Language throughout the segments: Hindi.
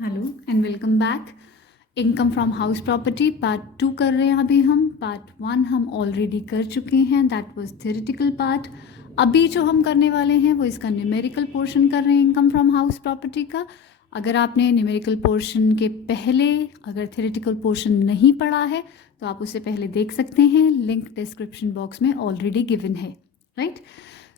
Hello and welcome back. Income from house property part 2 कर रहे हैं अभी हम। पार्ट 1 हम ऑलरेडी कर चुके हैं, दैट वाज थ्योरेटिकल पार्ट। अभी जो हम करने वाले हैं वो इसका न्यूमेरिकल पोर्शन कर रहे हैं इनकम फ्रॉम हाउस प्रॉपर्टी का। अगर आपने न्यूमेरिकल पोर्शन के पहले अगर थ्योरेटिकल पोर्शन नहीं पढ़ा है तो आप उसे पहले देख सकते हैं, लिंक डिस्क्रिप्शन बॉक्स में ऑलरेडी गिवन है, राइट।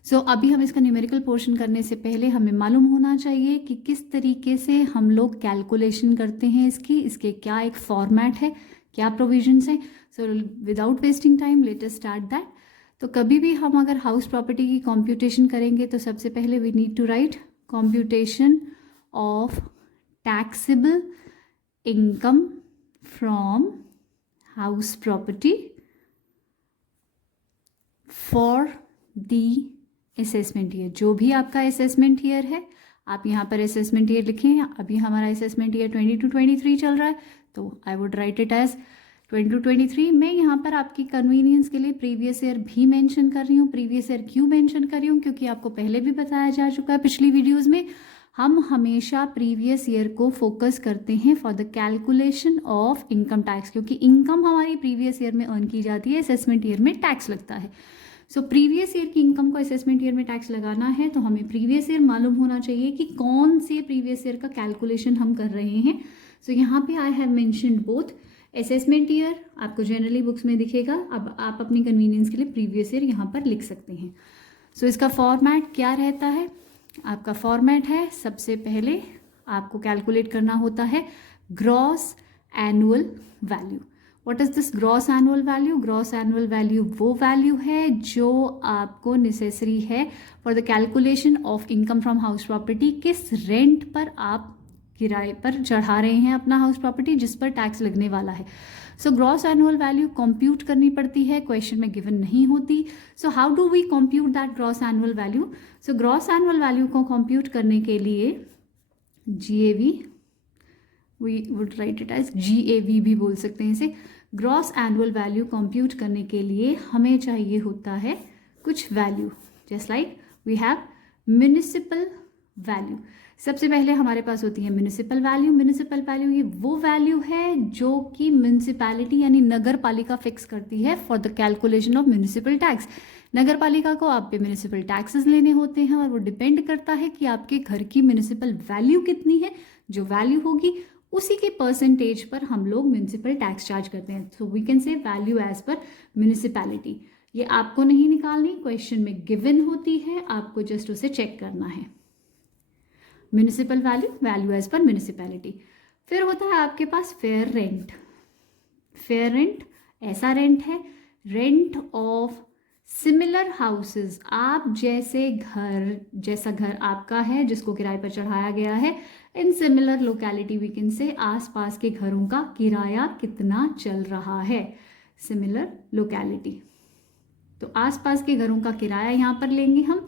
सो अभी हम इसका न्यूमेरिकल पोर्शन करने से पहले हमें मालूम होना चाहिए कि किस तरीके से हम लोग कैलकुलेशन करते हैं इसके क्या एक फॉर्मेट है, क्या प्रोविजंस हैं। So without wasting time let us start that. तो कभी भी हम अगर हाउस प्रॉपर्टी की कॉम्प्यूटेशन करेंगे तो सबसे पहले we need to write computation of taxable income from house property for the assessment year. जो भी आपका असेसमेंट ईयर है, आप यहाँ पर असेसमेंट ईयर लिखें। अभी हमारा असेसमेंट ईयर 22-23 चल रहा है, तो I would write it as 22-23। मैं यहाँ पर आपकी कन्वीनियंस के लिए प्रीवियस ईयर भी मेंशन कर रही हूँ। प्रीवियस ईयर क्यों मेंशन कर रही हूँ? क्योंकि आपको पहले भी बताया जा चुका है पिछली वीडियोज़ में, हम हमेशा प्रीवियस ईयर को फोकस करते हैं for the calculation of income tax, क्योंकि इनकम हमारी प्रीवियस ईयर में अर्न की जाती है, असेसमेंट ईयर में टैक्स लगता है। सो प्रीवियस ईयर की इनकम को असेसमेंट ईयर में टैक्स लगाना है तो हमें प्रीवियस ईयर मालूम होना चाहिए कि कौन से प्रीवियस ईयर का कैलकुलेशन हम कर रहे हैं। सो यहाँ पे I have mentioned both. Assessment year आपको जनरली बुक्स में दिखेगा, अब आप अपनी कन्वीनियंस के लिए प्रीवियस ईयर यहाँ पर लिख सकते हैं। सो इसका फॉर्मेट क्या रहता है? आपका फॉर्मेट है, सबसे पहले आपको कैलकुलेट करना होता है gross annual value. What is this gross annual value? Gross annual value वो वैल्यू है जो आपको नेसेसरी है for the calculation of income from house property. किस रेंट पर आप किराए पर चढ़ा रहे हैं अपना हाउस प्रॉपर्टी, जिस पर टैक्स लगने वाला है। So gross annual value compute करनी पड़ती है, क्वेश्चन में गिवन नहीं होती। So how do we compute that gross annual value? So gross annual value को कंप्यूट करने के लिए GAV, we would write it as GAV भी बोल सकते हैं इसे। ग्रॉस एनुअल वैल्यू कंप्यूट करने के लिए हमें चाहिए होता है कुछ value, just like we have municipal value. सबसे पहले हमारे पास होती है म्युनिसिपल वैल्यू। म्युनिसिपल वैल्यू ये वो वैल्यू है जो कि म्युनिसिपैलिटी यानी नगर पालिका फिक्स करती है for the calculation of municipal tax. नगर पालिका को आप पे म्युनिसिपल टैक्सेस लेने होते हैं और वो डिपेंड करता है कि आपके घर की म्युनिसिपल वैल्यू कितनी है। जो वैल्यू होगी उसी के परसेंटेज पर हम लोग म्युनिसिपल टैक्स चार्ज करते हैं। So we can say value as per municipality. ये आपको नहीं निकालनी, क्वेश्चन में गिवन होती है, आपको जस्ट उसे चेक करना है। Municipal value, value as per municipality. फिर होता है आपके पास फेयर रेंट। फेयर रेंट ऐसा रेंट है, रेंट ऑफ सिमिलर हाउसेज। आप जैसा घर आपका है जिसको किराए पर चढ़ाया गया है, in similar locality we can say आसपास के घरों का किराया कितना चल रहा है। सिमिलर लोकेलिटी, तो आसपास के घरों का किराया यहाँ पर लेंगे हम,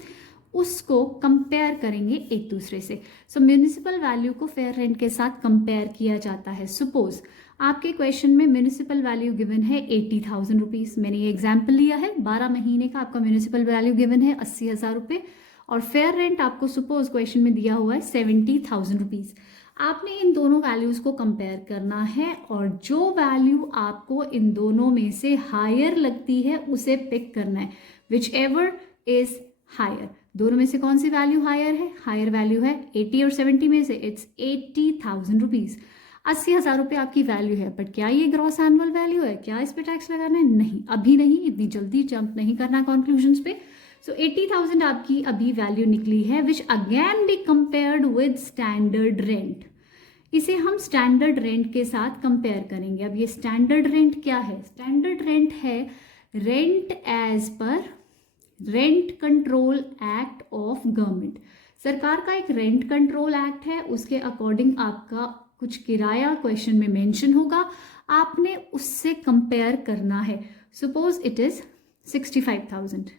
उसको कंपेयर करेंगे एक दूसरे से। सो म्युनिसिपल वैल्यू को फेयर रेंट के साथ कंपेयर किया जाता है। सपोज आपके क्वेश्चन में म्युनिसिपल वैल्यू गिवन है 80,000 रुपीज़। मैंने ये एग्जाम्पल लिया है, 12 महीने का आपका म्युनिसिपल वैल्यू गिवन है 80,000 रुपये, और फेयर रेंट आपको सपोज क्वेश्चन में दिया हुआ है 70,000 रुपीज़। आपने इन दोनों वैल्यूज़ को कंपेयर करना है और जो वैल्यू आपको इन दोनों में से हायर लगती है उसे पिक करना है, विच एवर इज हायर। दोनों में से कौन सी वैल्यू हायर है? हायर वैल्यू है 80 और 70 में से इट्स 80,000 रुपीज़। 80,000 रुपये आपकी वैल्यू है, बट क्या ये ग्रॉस एनुअल वैल्यू है? क्या इस पे टैक्स लगाना है? नहीं, अभी नहीं, इतनी जल्दी जंप नहीं करना कंक्लूजन्स पे। सो 80,000 आपकी अभी वैल्यू निकली है, which again be compared with standard rent. इसे हम स्टैंडर्ड रेंट के साथ कंपेयर करेंगे। अब ये स्टैंडर्ड रेंट क्या है? स्टैंडर्ड रेंट है rent as per rent control act of government. सरकार का एक रेंट कंट्रोल एक्ट है, उसके अकॉर्डिंग आपका कुछ किराया क्वेश्चन में मेंशन होगा, आपने उससे कंपेयर करना है। सपोज इट इज 65,000,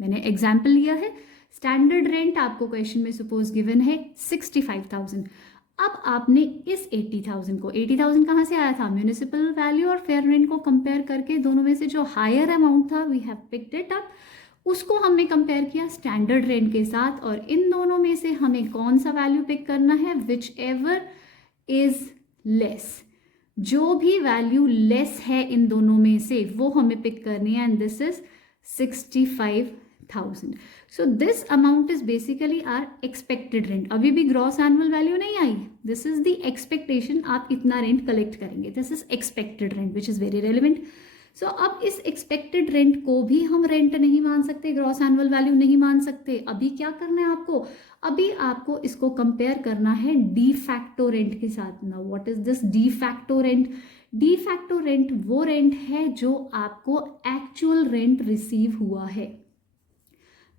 मैंने एग्जाम्पल लिया है। स्टैंडर्ड रेंट आपको क्वेश्चन में सपोज गिवन है 65,000। अब आपने इस 80,000 को, 80,000 कहाँ से आया था? म्युनिसिपल वैल्यू और फेयर रेंट को कंपेयर करके दोनों में से जो हायर अमाउंट था we have picked it up, उसको हमने कंपेयर किया स्टैंडर्ड रेंट के साथ, और इन दोनों में से हमें कौन सा वैल्यू पिक करना है? विच एवर इज लेस, जो भी वैल्यू लेस है इन दोनों में से वो हमें पिक करनी है, and this is 65,000. So this amount is basically our expected rent. अभी भी ग्रॉस एनुअल वैल्यू नहीं आई, दिस इज द एक्सपेक्टेशन, आप इतना रेंट कलेक्ट करेंगे, this is expected rent which is very relevant. So अब इस एक्सपेक्टेड रेंट को भी हम रेंट नहीं मान सकते, ग्रॉस एनुअल वैल्यू नहीं मान सकते. अभी क्या करना है आपको, अभी आपको इसको कंपेयर करना है डी फैक्टो रेंट के साथ. Now what is this D facto rent? D facto rent वो रेंट है जो आपको एक्चुअल रेंट रिसीव हुआ है,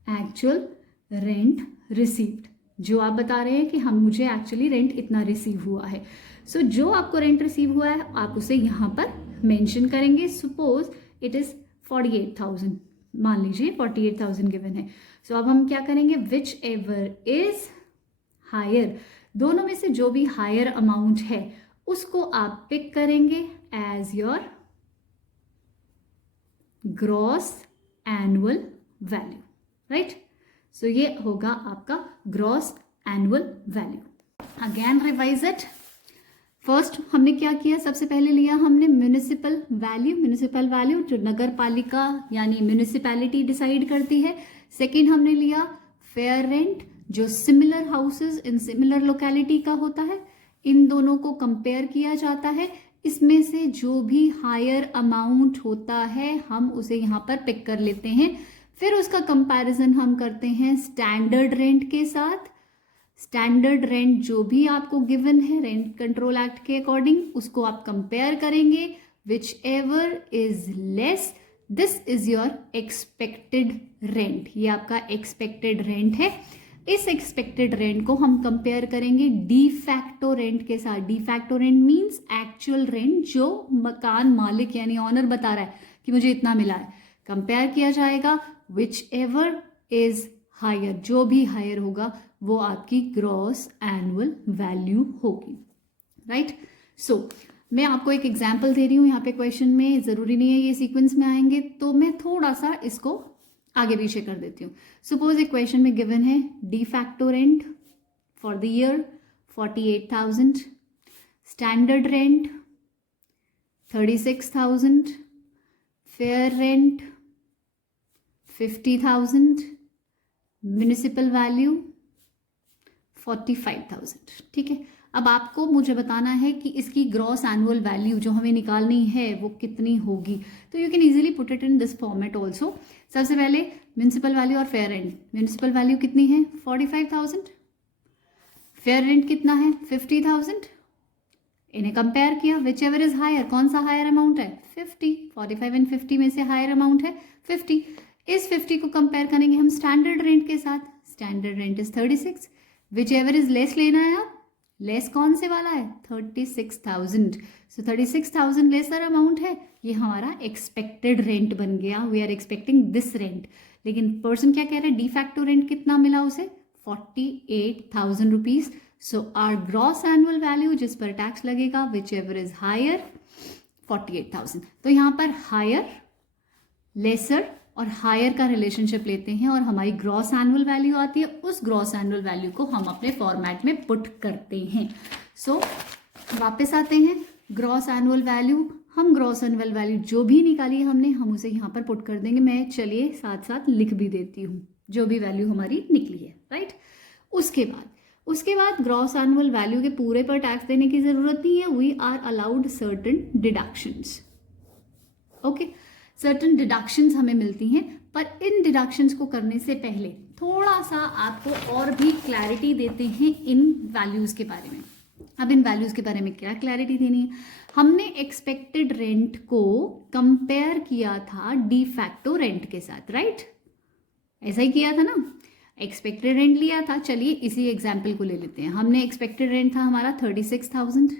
एक्चुअल रेंट रिसीव्ड, जो आप बता रहे हैं कि हम मुझे एक्चुअली रेंट इतना रिसीव हुआ है. सो जो आपको रेंट रिसीव हुआ है आप उसे यहाँ पर मेंशन करेंगे. सपोज इट इज 48,000, मान लीजिए 48,000 गिवन है. सो अब हम क्या करेंगे, विच एवर इज हायर, दोनों में से जो भी हायर अमाउंट है उसको आप पिक करेंगे as your gross annual value, right. So ये होगा आपका gross annual value. Again revise it. First हमने क्या किया, सबसे पहले लिया हमने म्यूनिसिपल वैल्यू, म्यूनिसिपल वैल्यू जो नगर पालिका यानी म्यूनिसिपैलिटी डिसाइड करती है. सेकेंड हमने लिया फेयर रेंट जो similar houses in similar locality का होता है. इन दोनों को कंपेयर किया जाता है, इसमें से जो भी हायर अमाउंट होता है हम उसे यहाँ पर पिक कर लेते हैं. फिर उसका कंपैरिजन हम करते हैं स्टैंडर्ड रेंट के साथ. स्टैंडर्ड रेंट जो भी आपको गिवन है रेंट कंट्रोल एक्ट के अकॉर्डिंग, उसको आप कंपेयर करेंगे. Whichever is less, this is your expected rent. ये आपका एक्सपेक्टेड रेंट है. इस एक्सपेक्टेड रेंट को हम कंपेयर करेंगे डी फैक्टो रेंट के साथ. D facto rent means actual rent जो मकान मालिक यानी ऑनर बता रहा है कि मुझे इतना मिला है. कंपेयर किया जाएगा विच एवर इज हायर, जो भी हायर होगा वो आपकी ग्रॉस एनुअल वैल्यू होगी, राइट. सो मैं आपको एक एग्जाम्पल दे रही हूँ यहाँ पे क्वेश्चन में, ज़रूरी नहीं है ये सीक्वेंस में आएंगे, तो मैं थोड़ा सा इसको आगे पीछे कर देती हूँ. सपोज एक क्वेश्चन में गिवन है D facto rent for the year 48,000, standard rent 36,000, fair rent 50,000, municipal value 45,000. ठीक है. अब आपको मुझे बताना है कि इसकी ग्रॉस एनुअल वैल्यू जो हमें निकालनी है वो कितनी होगी. तो you can easily put it in this format also. सबसे पहले म्यूनिसिपल वैल्यू और फेयर रेंट. म्यूनिसिपल वैल्यू कितनी है 45,000, फेयर रेंट कितना है 50,000. इन्हें कंपेयर किया, विच एवर इज हायर, कौन सा हायर अमाउंट है 50. 45 एंड 50 में से हायर अमाउंट है 50. इस 50 को कंपेयर करेंगे हम स्टैंडर्ड रेंट के साथ. Standard rent is 36. Which ever is less लेना है, आप लेस कौन से वाला है 36,000. सो 36,000 लेसर अमाउंट है, ये हमारा एक्सपेक्टेड रेंट बन गया. We are expecting this rent. लेकिन पर्सन क्या कह रहे हैं, डी फैक्टो रेंट कितना मिला उसे 48,000 rupees. So our gross annual value जिस पर टैक्स लगेगा विच एवर इज हायर 48,000. तो यहाँ पर हायर, लेसर और हायर का रिलेशनशिप लेते हैं और हमारी ग्रॉस एनुअल वैल्यू आती है. उस ग्रॉस एनुअल वैल्यू को हम अपने फॉर्मेट में पुट करते हैं. सो वापस आते हैं ग्रॉस एनुअल वैल्यू. हम ग्रॉस एनुअल वैल्यू जो भी निकाली है हमने, हम उसे यहाँ पर पुट कर देंगे. मैं चलिए साथ साथ लिख भी देती हूँ जो भी वैल्यू हमारी निकली है, राइट. उसके बाद ग्रॉस एनुअल वैल्यू के पूरे पर टैक्स देने की जरूरत नहीं है. We are allowed certain deductions. Okay, certain deductions हमें मिलती हैं, पर इन डिडक्शंस को करने से पहले थोड़ा सा आपको और भी क्लैरिटी देते हैं इन वैल्यूज़ के बारे में. अब इन वैल्यूज़ के बारे में क्या क्लैरिटी देनी है, हमने एक्सपेक्टेड रेंट को कंपेयर किया था डी फैक्टो रेंट के साथ, राइट. ऐसा ही किया था ना, एक्सपेक्टेड रेंट लिया था. चलिए इसी एग्जाम्पल को ले लेते हैं. हमने एक्सपेक्टेड रेंट था हमारा 36,000,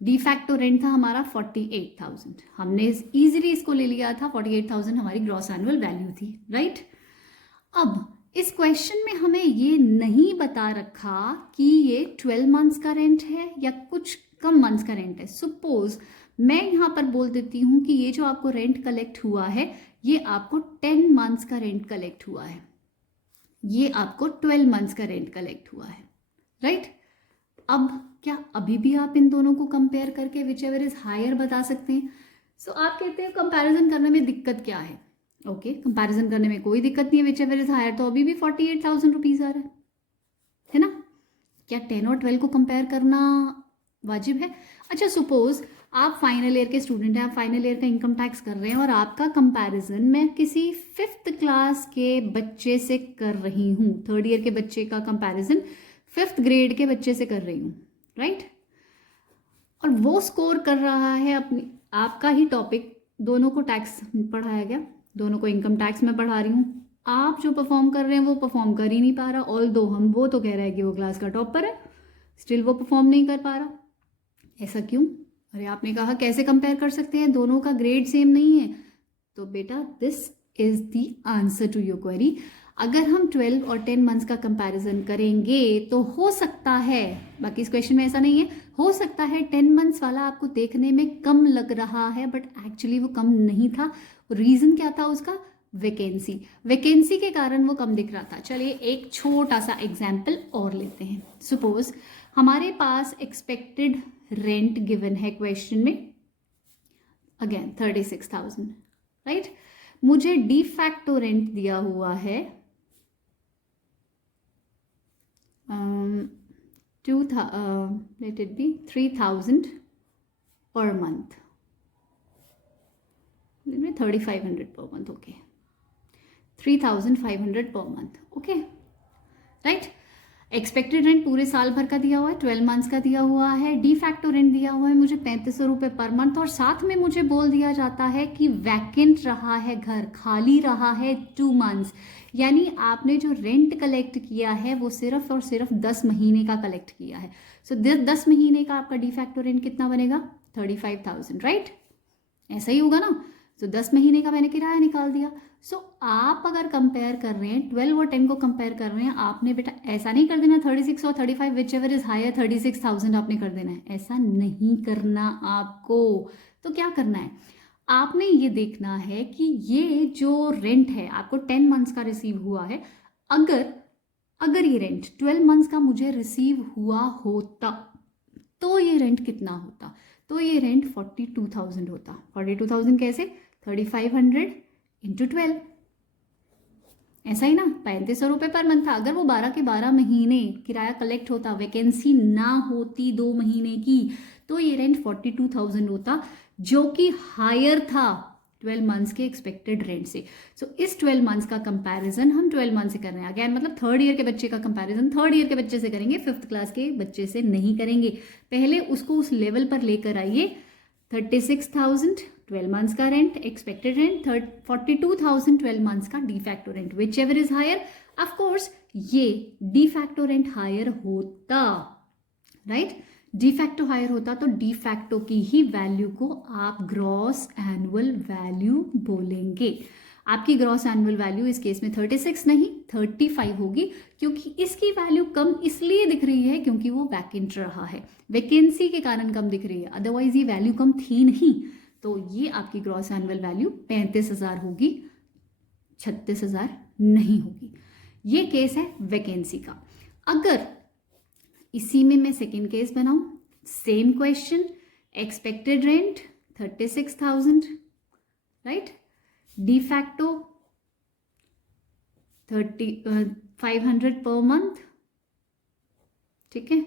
डी फैक्टो रेंट था हमारा 48,000. हमने इजीली इसको ले लिया था. 48,000 हमारी ग्रॉस एनुअल वैल्यू थी, राइट. अब इस क्वेश्चन में हमें ये नहीं बता रखा कि ये 12 मंथ्स का रेंट है या कुछ कम मंथ्स का रेंट है. सपोज मैं यहाँ पर बोल देती हूँ कि ये जो आपको रेंट कलेक्ट हुआ है ये आपको 10 मंथ्स का रेंट कलेक्ट हुआ है, ये आपको 12 मंथ्स का रेंट कलेक्ट हुआ है, राइट. अब क्या अभी भी आप इन दोनों को कंपेयर करके विच एवर इज हायर बता सकते हैं? सो आप कहते हैं कंपैरिजन करने में दिक्कत क्या है? ओके, कंपैरिजन करने में कोई दिक्कत नहीं है, विच एवर इज हायर तो अभी भी 48,000 रुपीज़ आ रहा है ना? क्या 10 और 12 को कंपेयर करना वाजिब है? अच्छा, सपोज आप फाइनल ईयर के स्टूडेंट हैं, आप फाइनल ईयर का इनकम टैक्स कर रहे हैं और आपका कंपैरिजन मैं किसी 5th क्लास के बच्चे से कर रही हूँ, 3rd ईयर के बच्चे का कंपैरिजन 5th ग्रेड के बच्चे से कर रही हूँ, राइट? और वो स्कोर कर रहा है अपनी, आपका ही टॉपिक, दोनों को टैक्स पढ़ाया गया, दोनों को इनकम टैक्स में पढ़ा रही हूँ, आप जो परफॉर्म कर रहे हैं वो परफॉर्म कर ही नहीं पा रहा, ऑल दो हम वो तो कह रहा है कि वो क्लास का टॉपर है, स्टिल वो परफॉर्म नहीं कर पा रहा। ऐसा क्यों? अरे आपने कहा कैसे कंपेयर कर सकते हैं, दोनों का ग्रेड सेम नहीं है। तो बेटा this is the answer to your query. अगर हम 12 और 10 मंथ्स का कंपैरिजन करेंगे तो हो सकता है, बाकी इस क्वेश्चन में ऐसा नहीं है, हो सकता है 10 मंथ्स वाला आपको देखने में कम लग रहा है, बट एक्चुअली वो कम नहीं था। रीजन क्या था उसका? वैकेंसी, वैकेंसी के कारण वो कम दिख रहा था। चलिए एक छोटा सा एग्जाम्पल और लेते हैं। सपोज हमारे पास एक्सपेक्टेड रेंट गिवन है क्वेश्चन में, अगेन 36,000, राइट? मुझे डी फैक्टो रेंट दिया हुआ है 3,000 per month, 3,500 per month, okay, 3,500 per month, okay, right? Expected rent पूरे साल भर का दिया हुआ है, 12 मंथ्स का दिया हुआ है, डी फैक्टो रेंट दिया हुआ है मुझे 3,500 रुपये पर मंथ, और साथ में मुझे बोल दिया जाता है कि वैकेंट रहा है, घर खाली रहा है 2 मंथ्स, यानी आपने जो रेंट कलेक्ट किया है वो सिर्फ और सिर्फ 10 महीने का कलेक्ट किया है। सो 10 महीने का आपका डी फैक्टो रेंट कितना बनेगा? 35,000, राइट? ऐसा ही होगा ना? तो 10 महीने का मैंने किराया निकाल दिया। सो आप अगर कंपेयर कर रहे हैं 12 और 10 को कंपेयर कर रहे हैं, आपने बेटा ऐसा नहीं कर देना 36 और 35 विच एवर इज हायर 36,000 आपने कर देना है, ऐसा नहीं करना आपको। तो क्या करना है? आपने ये देखना है कि ये जो रेंट है आपको 10 मंथ्स का रिसीव हुआ है, अगर ये रेंट 12 मंथ्स का मुझे रिसीव हुआ होता तो ये रेंट कितना होता? तो ये रेंट 42,000 होता। 42,000 कैसे? 3,500 इंटू 12, ऐसा ही ना, 3,500 रुपये पर मंथ था। अगर वो 12 के 12 महीने किराया कलेक्ट होता, वैकेंसी ना होती 2 महीने की, तो ये रेंट 42,000 होता, जो कि हायर था 12 मंथ्स के एक्सपेक्टेड रेंट से। सो इस 12 मंथ्स का कंपैरिजन हम 12 मंथ से कर रहे हैं। अगेन मतलब 3rd ईयर के बच्चे का कंपैरिजन 3rd ईयर के बच्चे से करेंगे, 5th क्लास के बच्चे से नहीं करेंगे। पहले उसको उस लेवल पर लेकर आइए। 36,000 12 मंथ्स का रेंट, एक्सपेक्टेड रेंट 42,000 12 मंथ्स का de facto rent, whichever is higher. Of course ये डी फैक्टो रेंट हायर होता, राइट? डी फैक्टो हायर होता तो डी फैक्टो की ही वैल्यू को आप ग्रॉस एनुअल वैल्यू बोलेंगे। आपकी ग्रॉस एनुअल वैल्यू इस केस में 36 नहीं 35 होगी, क्योंकि इसकी वैल्यू कम इसलिए दिख रही है क्योंकि वो वैकेंट रहा है, वैकेंसी के कारण कम दिख रही है, अदरवाइज ये वैल्यू कम थी नहीं। तो ये आपकी ग्रॉस एनुअल वैल्यू 35,000 होगी, 36,000 नहीं होगी। ये केस है वैकेंसी का। अगर इसी में मैं सेकेंड केस बनाऊं, same question, expected rent 36,000, right? De facto 500 per month, ठीक है?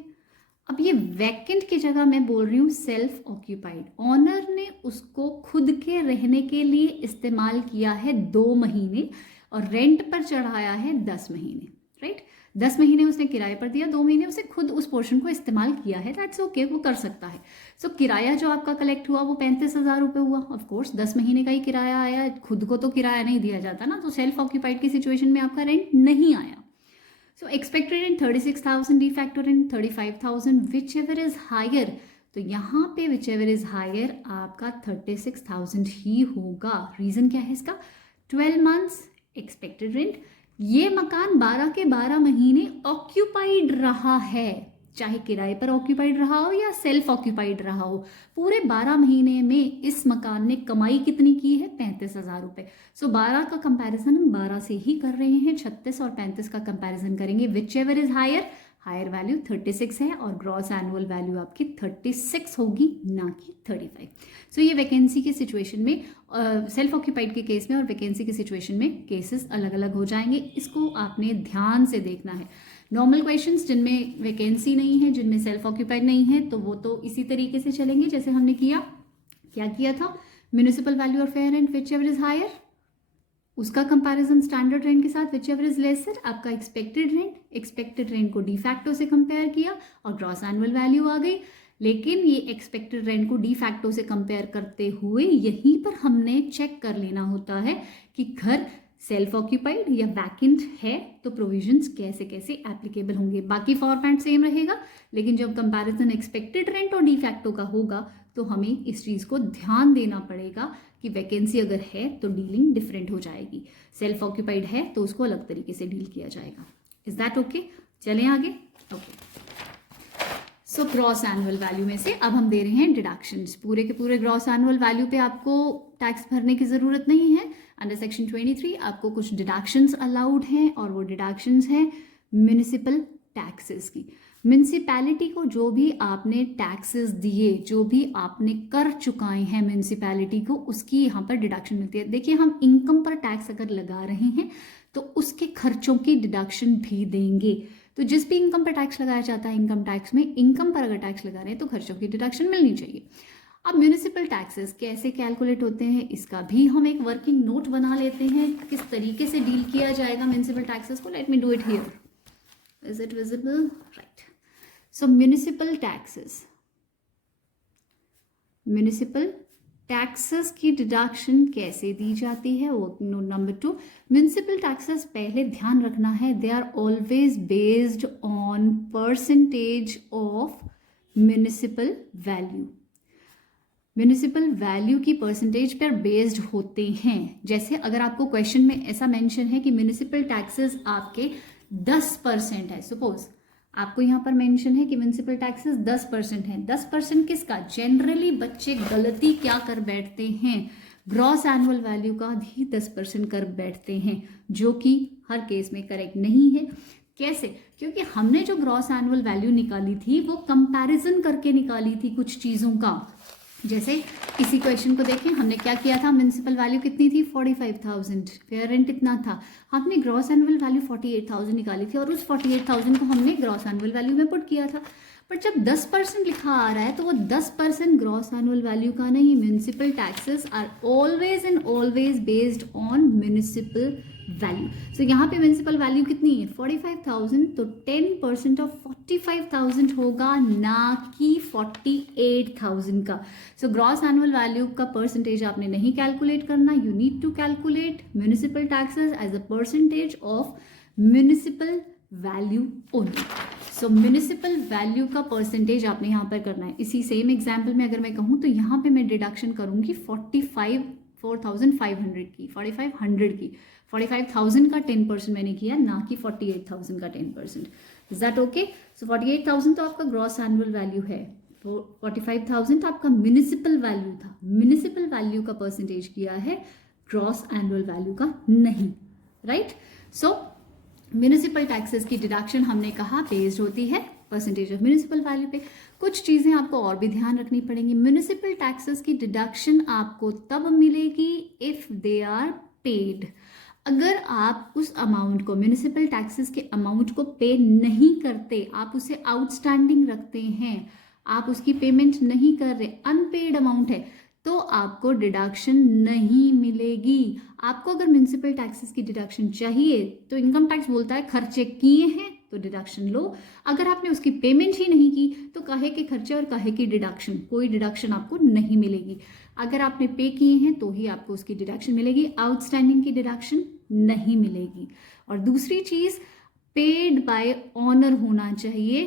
अब ये वैकेंट की जगह मैं बोल रही हूँ सेल्फ ऑक्यूपाइड, ऑनर ने उसको खुद के रहने के लिए इस्तेमाल किया है 2 महीने और रेंट पर चढ़ाया है 10 महीने, राइट? 10 महीने उसने किराए पर दिया, 2 महीने उसे खुद उस पोर्शन को इस्तेमाल किया है, दैट्स ओके, वो कर सकता है। सो किराया जो आपका कलेक्ट हुआ वो 35,000 रुपये हुआ। ऑफकोर्स 10 महीने का ही किराया आया, खुद को तो किराया नहीं दिया जाता ना, तो सेल्फ ऑक्यूपाइड की सिचुएशन में आपका रेंट नहीं आया। So expected rent 36,000, de facto rent 35,000, whichever is higher. तो यहाँ पे विच एवर इज हायर आपका 36,000 ही होगा। रीजन क्या है इसका? 12 मंथ्स एक्सपेक्टेड रेंट, ये मकान 12 के 12 महीने ऑक्यूपाइड रहा है, चाहे किराए पर ऑक्यूपाइड रहा हो या सेल्फ ऑक्यूपाइड रहा हो, पूरे 12 महीने में इस मकान ने कमाई कितनी की है? 35,000 रुपये। सो 12 का कंपैरिजन हम 12 से ही कर रहे हैं, 36 और 35 का कंपैरिजन करेंगे, whichever is higher, higher value 36 है और ग्रॉस एनुअल वैल्यू आपकी 36 होगी, ना कि 35। सो ये वैकेंसी की सिचुएशन में, सेल्फ ऑक्यूपाइड के केस में और वैकेंसी की सिचुएशन में केसेस अलग अलग हो जाएंगे, इसको आपने ध्यान से देखना है। नॉर्मल क्वेश्चंस जिनमें वैकेंसी नहीं है, जिनमें सेल्फ ऑक्यूपाइड नहीं है, तो वो तो इसी तरीके से चलेंगे जैसे हमने क्या किया था, म्यूनिसिपल वैल्यू और fair rent whichever is higher, उसका कंपैरिजन स्टैंडर्ड रेंट के साथ विच एवर इज लेसर, आपका एक्सपेक्टेड रेंट को डी फैक्टो से कंपेयर किया और ग्रॉस एनुअल वैल्यू आ गई। लेकिन ये एक्सपेक्टेड रेंट को डी फैक्टो से कंपेयर करते हुए यहीं पर हमने चेक कर लेना होता है कि घर सेल्फ ऑक्यूपाइड या वैकेंट है तो प्रोविजंस कैसे कैसे एप्लीकेबल होंगे। बाकी फॉर्मेट सेम रहेगा, लेकिन जब कंपैरिजन एक्सपेक्टेड रेंट और डी फैक्टो का होगा तो हमें इस चीज़ को ध्यान देना पड़ेगा कि वैकेंसी अगर है तो डीलिंग डिफरेंट हो जाएगी, सेल्फ ऑक्यूपाइड है तो उसको अलग तरीके से डील किया जाएगा। Is that okay? चलें आगे। ओके, सो ग्रॉस एनुअल वैल्यू में से अब हम दे रहे हैं डिडक्शंस। पूरे के पूरे ग्रॉस एनुअल वैल्यू पे आपको टैक्स भरने की ज़रूरत नहीं है। अंडर सेक्शन 23 आपको कुछ डिडक्शंस अलाउड हैं और वो डिडक्शंस हैं म्यूनिसिपल टैक्सेस की। म्यूनिसिपैलिटी को जो भी आपने टैक्सेस दिए, जो भी आपने कर चुकाए हैं म्यूनिसिपैलिटी को, उसकी यहाँ पर डिडक्शन मिलती है। देखिए, हम इनकम पर टैक्स अगर लगा रहे हैं तो उसके खर्चों की डिडक्शन भी देंगे। तो जिस भी इनकम पर टैक्स लगाया जाता है इनकम टैक्स में, इनकम पर अगर टैक्स लगा रहे हैं तो खर्चों की डिडक्शन मिलनी चाहिए। अब म्यूनिसिपल टैक्सेस कैसे कैलकुलेट होते हैं, इसका भी हम एक वर्किंग नोट बना लेते हैं, किस तरीके से डील किया जाएगा म्यूनिसिपल टैक्सेस को। Let me do it here, is it visible? Right. So municipal taxes की डिडक्शन कैसे दी जाती है, working note number 2। Municipal taxes पहले ध्यान रखना है, they are always based on percentage of municipal value. Municipal value की परसेंटेज पर बेस्ड होते हैं। जैसे अगर आपको क्वेश्चन में ऐसा मेंशन है कि म्यूनिसिपल टैक्सेस आपके 10% है, सपोज आपको यहाँ पर मेंशन है कि म्यूनिसिपल टैक्सेस 10% है। 10% किसका? जनरली बच्चे गलती क्या कर बैठते हैं, ग्रॉस एनुअल वैल्यू का भी 10% कर बैठते हैं, जो कि हर केस में करेक्ट नहीं है। कैसे? क्योंकि हमने जो ग्रॉस एनुअल वैल्यू निकाली थी वो कंपैरिजन करके निकाली थी कुछ चीज़ों का। जैसे इसी क्वेश्चन को देखें, हमने क्या किया था, म्यूनिसिपल वैल्यू कितनी थी 45,000, फेयर रेंट कितना था, हमने ग्रॉस एनुअल वैल्यू 48,000 निकाली थी और उस 48,000 को हमने ग्रॉस एनुअल वैल्यू में पुट किया था। बट जब 10% लिखा आ रहा है तो वो 10% ग्रॉस एनुअल वैल्यू का नहीं। Municipal taxes are always and always based on municipal value. So यहाँ पे म्यूनिसिपल वैल्यू कितनी है 45,000, तो 10% ऑफ 45,000 होगा, ना कि 48,000 का। सो ग्रॉस एनुअल वैल्यू का परसेंटेज आपने नहीं कैलकुलेट करना, you need to calculate municipal taxes as a percentage of municipal value only. So municipal value का परसेंटेज आपने यहाँ पर करना है। इसी सेम एग्जाम्पल में अगर मैं कहूँ तो यहाँ पे मैं डिडक्शन करूँगी 4,500 की, 45,000 का 10% मैंने किया, ना कि 48,000 का 10%। Is that okay? सो 48,000 तो आपका ग्रॉस एनुअल वैल्यू है, 45,000 तो आपका म्यूनिसिपल वैल्यू था। म्यूनिसिपल वैल्यू का परसेंटेज किया है, ग्रॉस एनुअल वैल्यू का नहीं, राइट? सो म्यूनिसिपल टैक्सेस की डिडक्शन हमने कहा बेस्ड होती है परसेंटेज ऑफ म्यूनिसिपल वैल्यू पे। कुछ चीज़ें आपको और भी ध्यान रखनी पड़ेंगी। म्यूनिसिपल टैक्सेस की डिडक्शन आपको तब मिलेगी इफ़ दे आर पेड। अगर आप उस अमाउंट को, म्यूनिसिपल टैक्सेस के अमाउंट को पे नहीं करते, आप उसे आउटस्टैंडिंग रखते हैं, आप उसकी पेमेंट नहीं कर रहे, अनपेड अमाउंट है, तो आपको डिडक्शन नहीं मिलेगी। आपको अगर म्यूनिसिपल टैक्सेस की डिडक्शन चाहिए तो इनकम टैक्स बोलता है खर्चे किए हैं तो डिडक्शन लो, अगर आपने उसकी पेमेंट ही नहीं की तो काहे के खर्चे और काहे की डिडक्शन, कोई डिडक्शन आपको नहीं मिलेगी। अगर आपने पे किए हैं तो ही आपको उसकी डिडक्शन मिलेगी, आउटस्टैंडिंग की डिडक्शन नहीं मिलेगी। और दूसरी चीज़, पेड बाय ऑनर होना चाहिए।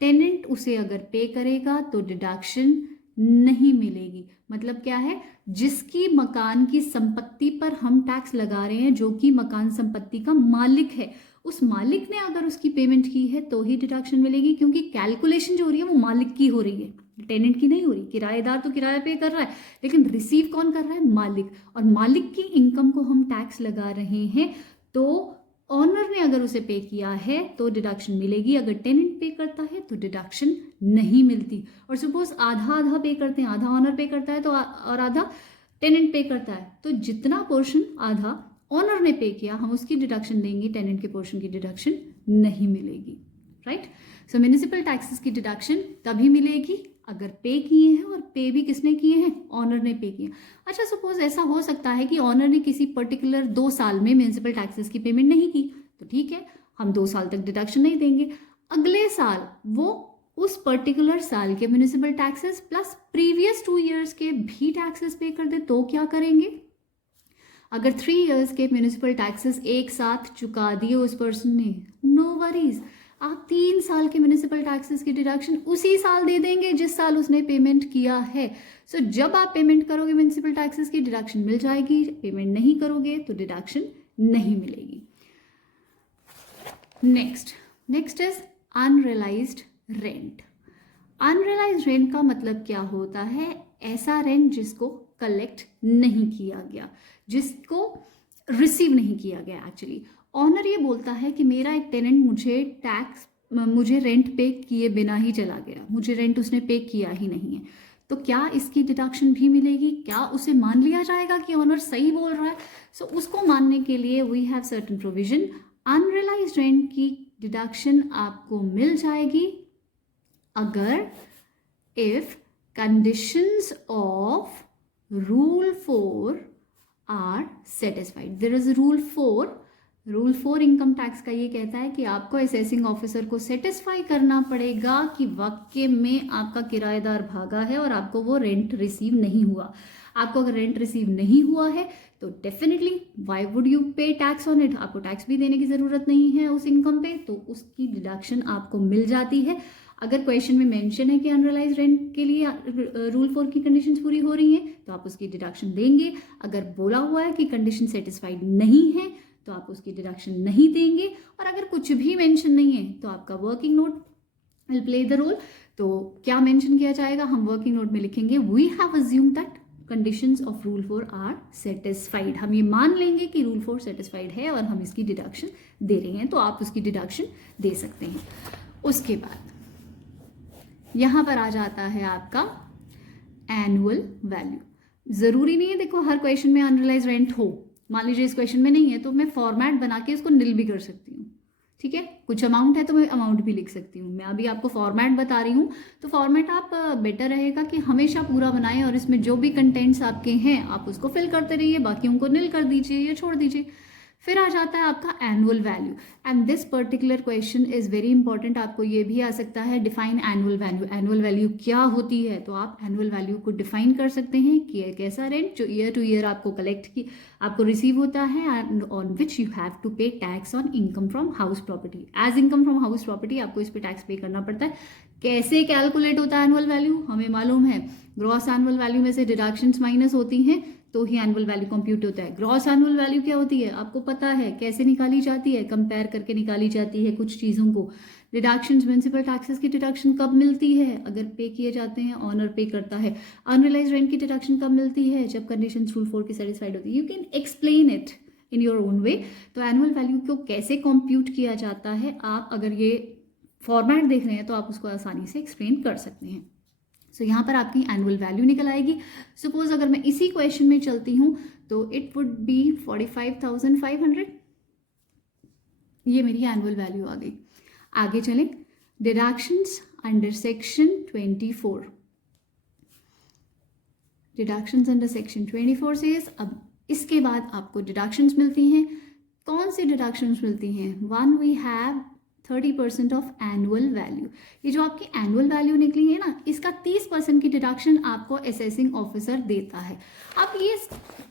टेनेंट उसे अगर पे करेगा तो डिडक्शन नहीं मिलेगी। मतलब क्या है, जिसकी मकान की संपत्ति पर हम टैक्स लगा रहे हैं, जो कि मकान संपत्ति का मालिक है, उस मालिक ने अगर उसकी पेमेंट की है तो ही डिडक्शन मिलेगी, क्योंकि कैलकुलेशन जो हो रही है वो मालिक की हो रही है, टेनेंट की नहीं हो रही। किराएदार तो किराया पे कर रहा है, लेकिन रिसीव कौन कर रहा है, मालिक। और मालिक की इनकम को हम टैक्स लगा रहे हैं तो ऑनर ने अगर उसे पे किया है तो डिडक्शन मिलेगी, अगर टेनेंट पे करता है तो डिडक्शन नहीं मिलती। और सपोज आधा आधा पे करते हैं, आधा ऑनर पे करता है तो और आधा टेनेंट पे करता है, तो जितना पोर्शन आधा ऑनर ने पे किया हम उसकी डिडक्शन देंगे, टेनेंट के पोर्शन की डिडक्शन नहीं मिलेगी, राइट। सो म्युनिसिपल टैक्सेस की डिडक्शन तभी मिलेगी अगर पे किए हैं, और पे भी किसने किए हैं, ऑनर ने पे किए। अच्छा, सपोज ऐसा हो सकता है कि ऑनर ने किसी पर्टिकुलर 2 साल में म्युनिसिपल टैक्सेस की पेमेंट नहीं की, तो ठीक है, हम 2 साल तक डिडक्शन नहीं देंगे। अगले साल वो उस पर्टिकुलर साल के municipal taxes plus previous 2 years के भी टैक्सेस पे कर दे, तो क्या करेंगे? अगर 3 ईयर्स के म्युनिसिपल टैक्सेस एक साथ चुका दिए उस पर्सन ने, नो वरीज, आप 3 साल के म्युनिसिपल टैक्सेस की डिडक्शन उसी साल दे देंगे जिस साल उसने पेमेंट किया है। सो जब आप पेमेंट करोगे म्युनिसिपल टैक्सेस की डिडक्शन मिल जाएगी, पेमेंट नहीं करोगे तो डिडक्शन नहीं मिलेगी। Next is unrealised rent. Unrealised rent का मतलब क्या होता है? ऐसा रेंट जिसको कलेक्ट नहीं किया गया, जिसको रिसीव नहीं किया गया। एक्चुअली ऑनर ये बोलता है कि मेरा एक टेनेंट मुझे रेंट पे किए बिना ही चला गया, मुझे रेंट उसने पे किया ही नहीं है, तो क्या इसकी डिडक्शन भी मिलेगी? क्या उसे मान लिया जाएगा कि ऑनर सही बोल रहा है? सो उसको मानने के लिए we have certain provision. Unrealised rent की डिडक्शन आपको मिल जाएगी अगर if conditions of rule 4 are satisfied. There is rule 4 income tax का ये कहता है कि आपको असेसिंग ऑफिसर को सेटिस्फाई करना पड़ेगा कि वाकई में आपका किराएदार भागा है और आपको वो रेंट रिसीव नहीं हुआ। आपको अगर रेंट रिसीव नहीं हुआ है तो डेफिनेटली व्हाई वुड यू पे टैक्स ऑन इट? आपको टैक्स भी देने की ज़रूरत नहीं है उस इनकम पे, तो उसकी डिडक्शन आपको मिल जाती है। अगर क्वेश्चन में मेंशन है कि अनरियलाइज्ड रेंट के लिए रूल 4 की कंडीशंस पूरी हो रही हैं तो आप उसकी डिडक्शन देंगे। अगर बोला हुआ है कि कंडीशन सेटिस्फाइड नहीं है तो आप उसकी डिडक्शन नहीं देंगे। और अगर कुछ भी मेंशन नहीं है तो आपका working note will play the role. तो क्या मेंशन किया जाएगा? हम वर्किंग नोट में लिखेंगे we have assume that conditions of rule 4 are satisfied. हम ये मान लेंगे कि रूल 4 सेटिस्फाइड है और हम इसकी डिडक्शन दे रहे हैं, तो आप उसकी डिडक्शन दे सकते हैं। उसके बाद यहाँ पर आ जाता है आपका एनुअल वैल्यू। ज़रूरी नहीं है देखो हर क्वेश्चन में अनरियलाइज्ड रेंट हो। मान लीजिए इस क्वेश्चन में नहीं है तो मैं फॉर्मेट बना के इसको निल भी कर सकती हूँ, ठीक है। कुछ अमाउंट है तो मैं अमाउंट भी लिख सकती हूँ। मैं अभी आपको फॉर्मेट बता रही हूँ, तो फॉर्मेट आप बेटर रहेगा कि हमेशा पूरा बनाएं और इसमें जो भी कंटेंट्स आपके हैं आप उसको फिल करते रहिए, बाकियों को निल कर दीजिए या छोड़ दीजिए। फिर आ जाता है आपका annual value, and this particular question is very important. आपको ये भी आ सकता है define annual value. Annual value क्या होती है? तो आप एनुअल वैल्यू को डिफाइन कर सकते हैं कि एक ऐसा रेंट जो ईयर टू ईयर आपको रिसीव होता है and on which you have to pay tax on income from house property. As income from house property आपको इस पर टैक्स पे करना पड़ता है। कैसे कैलकुलेट होता है एनुअल वैल्यू? हमें मालूम है ग्रॉस एनुअल वैल्यू में से डिडक्शंस माइनस होती हैं तो ही एनुअल वैल्यू कंप्यूट होता है। ग्रॉस एनुअल वैल्यू क्या होती है आपको पता है, कैसे निकाली जाती है? कंपेयर करके निकाली जाती है कुछ चीज़ों को। डिडक्शंस, म्युनिसिपल टैक्सेस की डिडक्शन कब मिलती है? अगर पे किए जाते हैं, ऑनर पे करता है। अनरियलाइज्ड रेंट की डिडक्शन कब मिलती है? जब कंडीशन रूल 4 की सेटिस्फाइड होती है। You can explain it in your own way. तो एनुअल वैल्यू को कैसे कंप्यूट किया जाता है, आप अगर ये फॉर्मेट देख रहे हैं तो आप उसको आसानी से एक्सप्लेन कर सकते हैं। सो यहाँ पर आपकी एनुअल वैल्यू निकल आएगी। सपोज अगर मैं इसी क्वेश्चन में चलती हूँ तो इट वुड बी 45,500। ये मेरी एनुअल वैल्यू आ गई। आगे चलें, deductions under section 24। Deductions under section 24 से अब इसके बाद आपको डिडक्शंस मिलती हैं। कौन सी डिडक्शंस मिलती हैं? One we have 30% of annual value. ये जो आपकी एनुअल वैल्यू निकली है ना, इसका 30% की डिडक्शन आपको असेसिंग ऑफिसर देता है। अब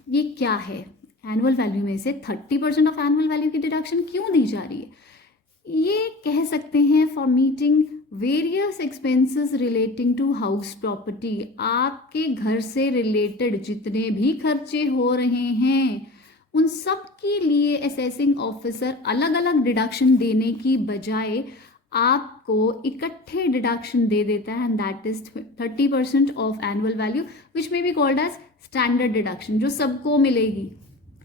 ये क्या है? एनुअल वैल्यू में से 30% ऑफ एनुअल वैल्यू की डिडक्शन क्यों दी जा रही है? ये कह सकते हैं for meeting various expenses relating to house property. आपके घर से रिलेटेड जितने भी खर्चे हो रहे हैं उन सब के लिए असेसिंग ऑफिसर अलग अलग डिडक्शन देने की बजाय आपको इकट्ठे डिडक्शन दे देता है, and that is 30% of annual value which may be called as standard deduction, जो सबको मिलेगी।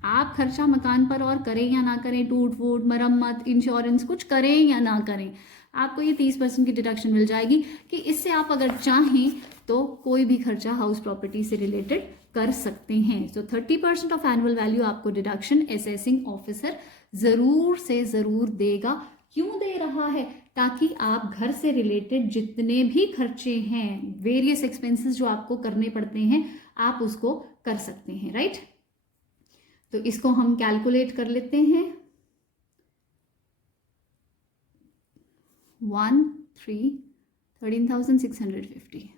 आप खर्चा मकान पर और करें या ना करें, टूट फूट, मरम्मत, इंश्योरेंस, कुछ करें या ना करें, आपको ये 30% की डिडक्शन मिल जाएगी कि इससे आप अगर चाहें तो कोई भी खर्चा हाउस प्रॉपर्टी से रिलेटेड कर सकते हैं। सो 30% ऑफ एनुअल वैल्यू आपको डिडक्शन असेसिंग ऑफिसर ज़रूर से ज़रूर देगा। क्यों दे रहा है? ताकि आप घर से रिलेटेड जितने भी खर्चे हैं, वेरियस एक्सपेंसेस जो आपको करने पड़ते हैं, आप उसको कर सकते हैं, राइट। तो इसको हम कैलकुलेट कर लेते हैं। 13,650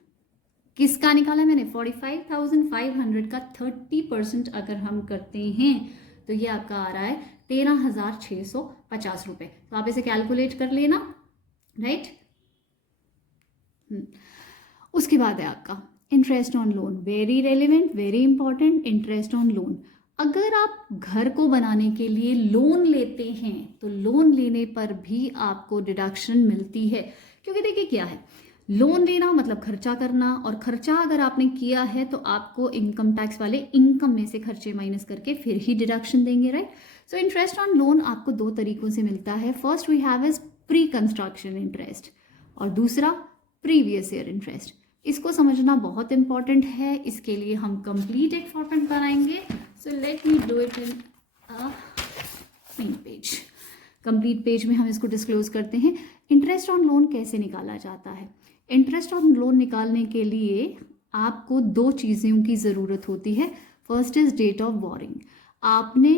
किसका निकाला मैंने? 45,500 का 30% अगर हम करते हैं तो ये आपका आ रहा है 13,650 रुपये। तो आप इसे कैलकुलेट कर लेना, राइट। उसके बाद है आपका interest on loan, very relevant, very important. Interest on loan, अगर आप घर को बनाने के लिए लोन लेते हैं तो लोन लेने पर भी आपको डिडक्शन मिलती है। क्योंकि देखिए क्या है, लोन लेना मतलब खर्चा करना, और खर्चा अगर आपने किया है तो आपको इनकम टैक्स वाले इनकम में से खर्चे माइनस करके फिर ही डिडक्शन देंगे, right. So interest on loan आपको दो तरीकों से मिलता है। First we have is pre construction interest और दूसरा प्रीवियस ईयर इंटरेस्ट। इसको समझना बहुत इंपॉर्टेंट है, इसके लिए हम कंप्लीट एक फॉर्मेट बनाएंगे। So let me do it in a main page. Complete page में हम इसको डिस्क्लोज करते हैं। इंटरेस्ट ऑन लोन कैसे निकाला जाता है? इंटरेस्ट ऑन लोन निकालने के लिए आपको दो चीज़ों की ज़रूरत होती है। First is date of boring, आपने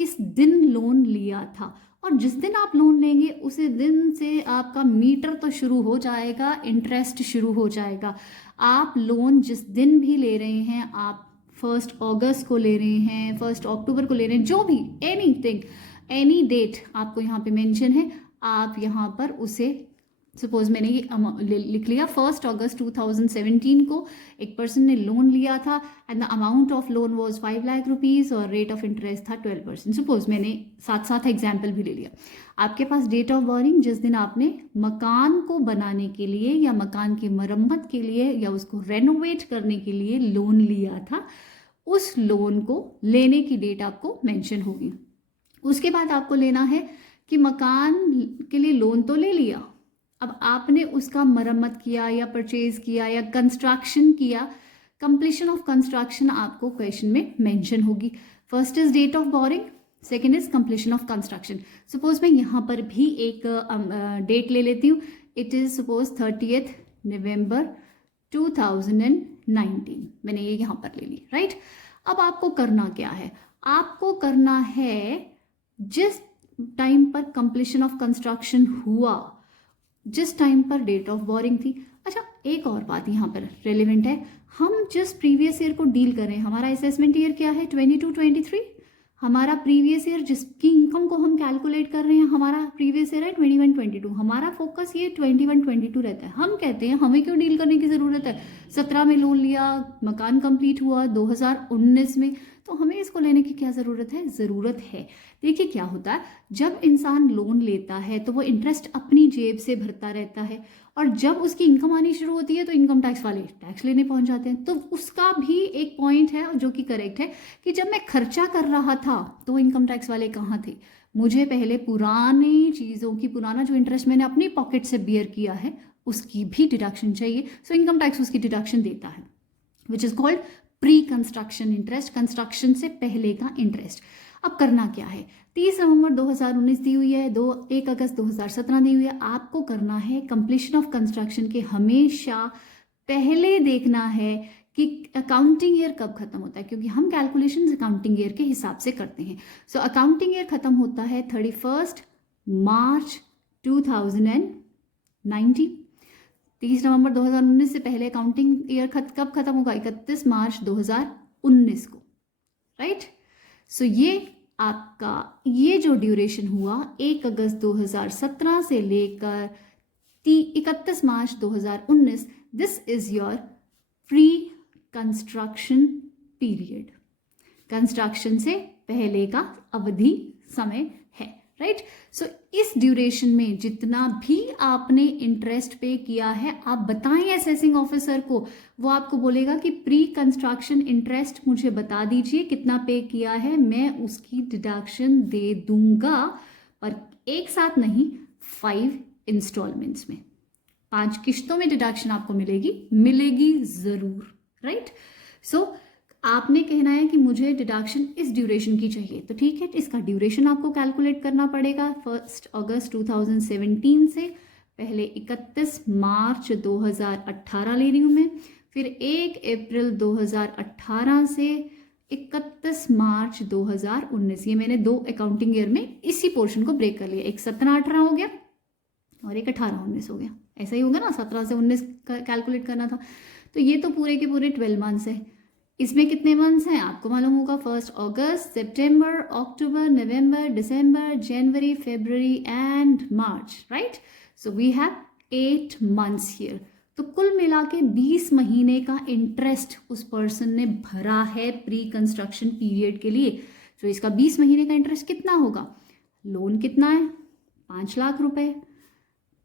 किस दिन लोन लिया था, और जिस दिन आप लोन लेंगे उसी दिन से आपका मीटर तो शुरू हो जाएगा, इंटरेस्ट शुरू हो जाएगा। आप लोन जिस दिन भी ले रहे हैं, आप 1 अगस्त को ले रहे हैं, 1 अक्टूबर को ले रहे हैं, जो भी एनीथिंग, एनी डेट आपको यहाँ पे मेंशन है, आप यहाँ पर उसे, सपोज मैंने ये लिख लिया 1 अगस्त 2017 को एक पर्सन ने लोन लिया था and the amount of loan was 5 lakh rupees और रेट ऑफ इंटरेस्ट था 12%। सपोज मैंने साथ साथ एग्जाम्पल भी ले लिया। आपके पास डेट ऑफ बोरिंग जिस दिन आपने मकान को बनाने के लिए या मकान की मरम्मत के लिए या उसको रेनोवेट करने के लिए लोन लिया था, उस लोन को लेने की डेट आपको मेंशन होगी। उसके बाद आपको लेना है कि मकान के लिए लोन तो ले लिया, अब आपने उसका मरम्मत किया या परचेज किया या कंस्ट्रक्शन किया, कंप्लीशन ऑफ कंस्ट्रक्शन आपको क्वेश्चन में मेंशन होगी। First is date of boring, second is completion of construction. Suppose मैं यहाँ पर भी एक डेट ले लेती हूँ। इट इज सपोज 30 नवंबर 2019, मैंने ये यहाँ पर ले ली, राइट। अब आपको करना क्या है? आपको करना है जिस टाइम पर कंप्लीशन ऑफ कंस्ट्रक्शन हुआ, जिस टाइम पर डेट ऑफ बोरिंग थी। अच्छा, एक और बात यहाँ पर रेलिवेंट है, हम जिस प्रीवियस ईयर को डील कर रहे हैं, हमारा असेसमेंट ईयर क्या है? 22-23। हमारा प्रीवियस ईयर जिसकी इनकम को हम कैलकुलेट कर रहे हैं, हमारा प्रीवियस ईयर है 21-22। हमारा फोकस ये 21-22 रहता है। हम कहते हैं हमें क्यों डील करने की ज़रूरत है? 17 में लोन लिया, मकान कंप्लीट हुआ 2019 में, तो हमें इसको लेने की क्या ज़रूरत है? ज़रूरत है। देखिए क्या होता है, जब इंसान लोन लेता है तो वो इंटरेस्ट अपनी जेब से भरता रहता है, और जब उसकी इनकम आनी शुरू होती है तो इनकम टैक्स वाले टैक्स लेने पहुंच जाते हैं। तो उसका भी एक पॉइंट है जो कि करेक्ट है कि जब मैं खर्चा कर रहा था तो इनकम टैक्स वाले कहाँ थे? मुझे पहले पुरानी चीज़ों की, पुराना जो इंटरेस्ट मैंने अपनी पॉकेट से बियर किया है उसकी भी डिडक्शन चाहिए। सो इनकम टैक्स उसकी डिडक्शन देता है, which is called pre construction interest, construction से पहले का इंटरेस्ट। अब करना क्या है? 30 नवंबर 2019 दी हुई है, 1 अगस्त 2017 दी हुई है। आपको करना है कंप्लीशन ऑफ कंस्ट्रक्शन के हमेशा पहले देखना है कि अकाउंटिंग ईयर कब खत्म होता है, क्योंकि हम कैलकुलेशन अकाउंटिंग ईयर के हिसाब से करते हैं। सो अकाउंटिंग ईयर खत्म होता है 31 मार्च 2019। 30 नवंबर 2019 से पहले अकाउंटिंग ईयर कब खत्म होगा? 31 मार्च 2019 को, राइट। सो ये आपका ये जो ड्यूरेशन हुआ 1 अगस्त 2017 से लेकर 31 मार्च 2019, this is your pre construction period. Construction से पहले का अवधि समय है, राइट। सो इस ड्यूरेशन में जितना भी आपने इंटरेस्ट पे किया है आप बताएं असेसिंग ऑफिसर को, वो आपको बोलेगा कि प्री कंस्ट्रक्शन इंटरेस्ट मुझे बता दीजिए कितना पे किया है, मैं उसकी डिडक्शन दे दूंगा, पर एक साथ नहीं, 5 इंस्टॉलमेंट्स में, 5 किश्तों में डिडक्शन आपको मिलेगी जरूर, राइट। सो आपने कहना है कि मुझे डिडक्शन इस ड्यूरेशन की चाहिए, तो ठीक है, इसका ड्यूरेशन आपको कैलकुलेट करना पड़ेगा। 1 अगस्त 2017 से पहले 31 मार्च 2018 ले रही हूँ मैं, फिर 1 अप्रैल 2018 से 31 मार्च 2019, ये मैंने 2 अकाउंटिंग ईयर में इसी पोर्शन को ब्रेक कर लिया, एक 17-18 हो गया और एक 18-19 हो गया, ऐसा ही होगा ना, 17 से 19 कैलकुलेट करना था। तो ये तो पूरे के पूरे 12 मंथ्स है। इसमें कितने मंथ्स हैं आपको मालूम होगा, 1 अगस्त, सितंबर, अक्टूबर, नवंबर, दिसंबर, जनवरी, फरवरी and March, right. So we have 8 months here. तो कुल मिला के 20 महीने का इंटरेस्ट उस पर्सन ने भरा है प्री कंस्ट्रक्शन पीरियड के लिए। तो इसका 20 महीने का इंटरेस्ट कितना होगा, लोन कितना है 5 लाख रुपए,